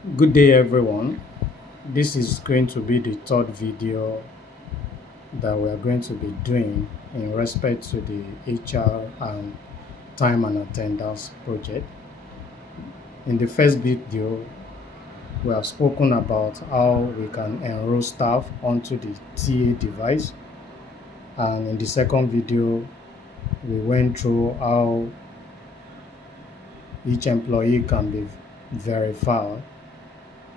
Good day everyone. This is going to be the third video that we are going to be doing in respect to the HR and time and attendance project. In the first video, we have spoken about how we can enroll staff onto the TA device, and in the second video, we went through how each employee can be verified.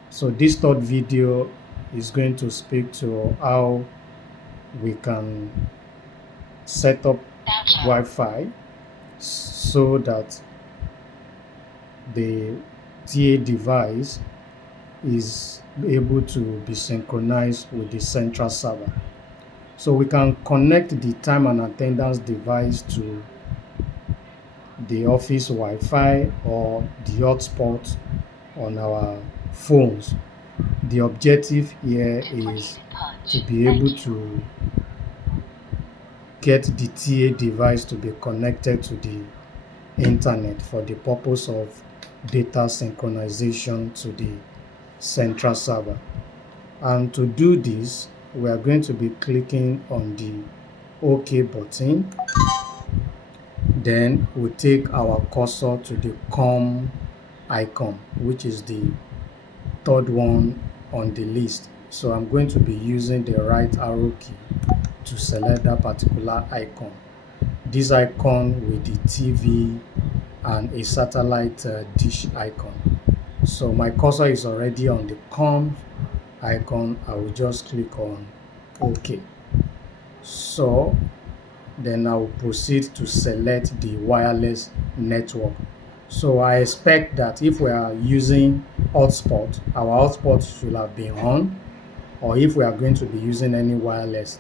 So this third video is going to speak to how we can set up Wi-Fi so that the TA device is able to be synchronized with the central server. So we can connect the time and attendance device to the office Wi-Fi or the hotspot on our phones. The objective here is to be able to get the TA device to be connected to the internet for the purpose of data synchronization to the central server. And to do this, we are going to be clicking on the OK button. Then we take our cursor to the COM icon, which is the third one on the list. So I'm going to be using the right arrow key to select that particular icon. This icon with the TV and a satellite dish icon. So my cursor is already on the COM icon. I will just click on OK. So then I will proceed to select the wireless network. So I expect that if we are using hotspot, our hotspot should have been on, or if we are going to be using any wireless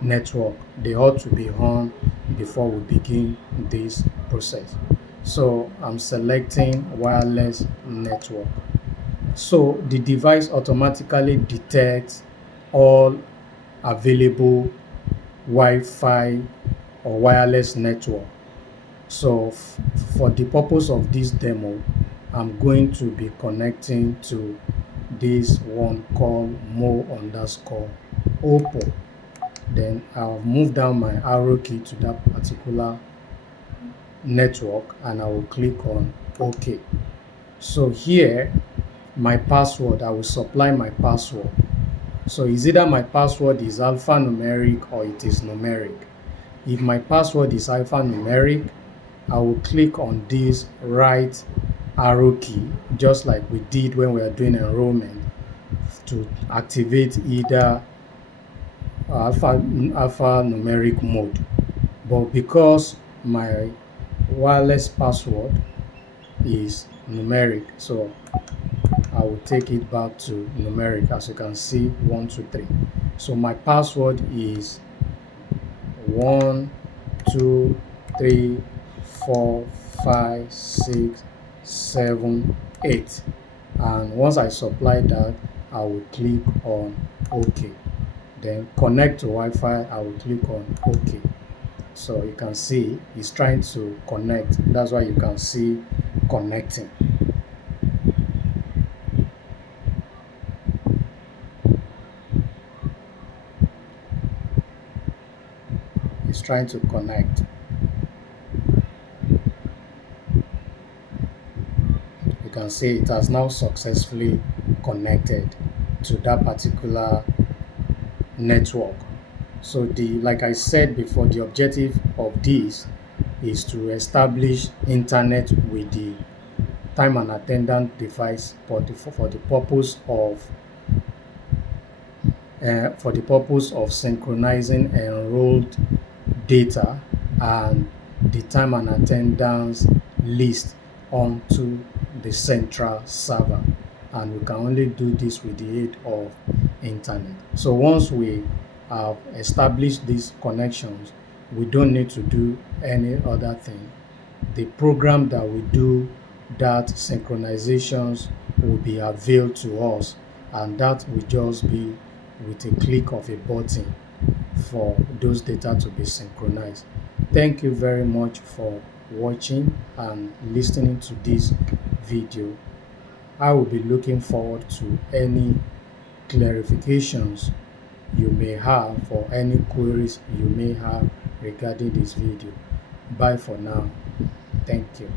network, they ought to be on before we begin this process. So I'm selecting wireless network. So the device automatically detects all available Wi-Fi or wireless network. So for the purpose of this demo, I'm going to be connecting to this one called mo_oppo. Then I'll move down my arrow key to that particular network and I will click on OK. So here, my password, I will supply my password. So it's either my password is alphanumeric or it is numeric. If my password is alphanumeric, I will click on this right arrow key, just like we did when we are doing enrollment, to activate either alphanumeric mode. But because my wireless password is numeric, so I will take it back to numeric. As you can see, 1 2 3. So my password is 1 2 3 4 5 6 7 8, and once I supply that, I will click on OK. Then connect to Wi-Fi, I will click on OK. So you can see it's trying to connect. That's why you can see connecting. It's trying to connect. You can see it has now successfully connected to that particular network. So like I said before, the objective of this is to establish internet with the time and attendance device for the purpose of synchronizing enrolled data and the time and attendance list onto the central server, and we can only do this with the aid of internet. So once we have established these connections, we don't need to do any other thing. The program that we do that synchronizations will be availed to us, and that will just be with a click of a button for those data to be synchronized. Thank you very much for watching and listening to this video. I will be looking forward to any clarifications you may have or any queries you may have regarding this video. Bye for now. Thank you.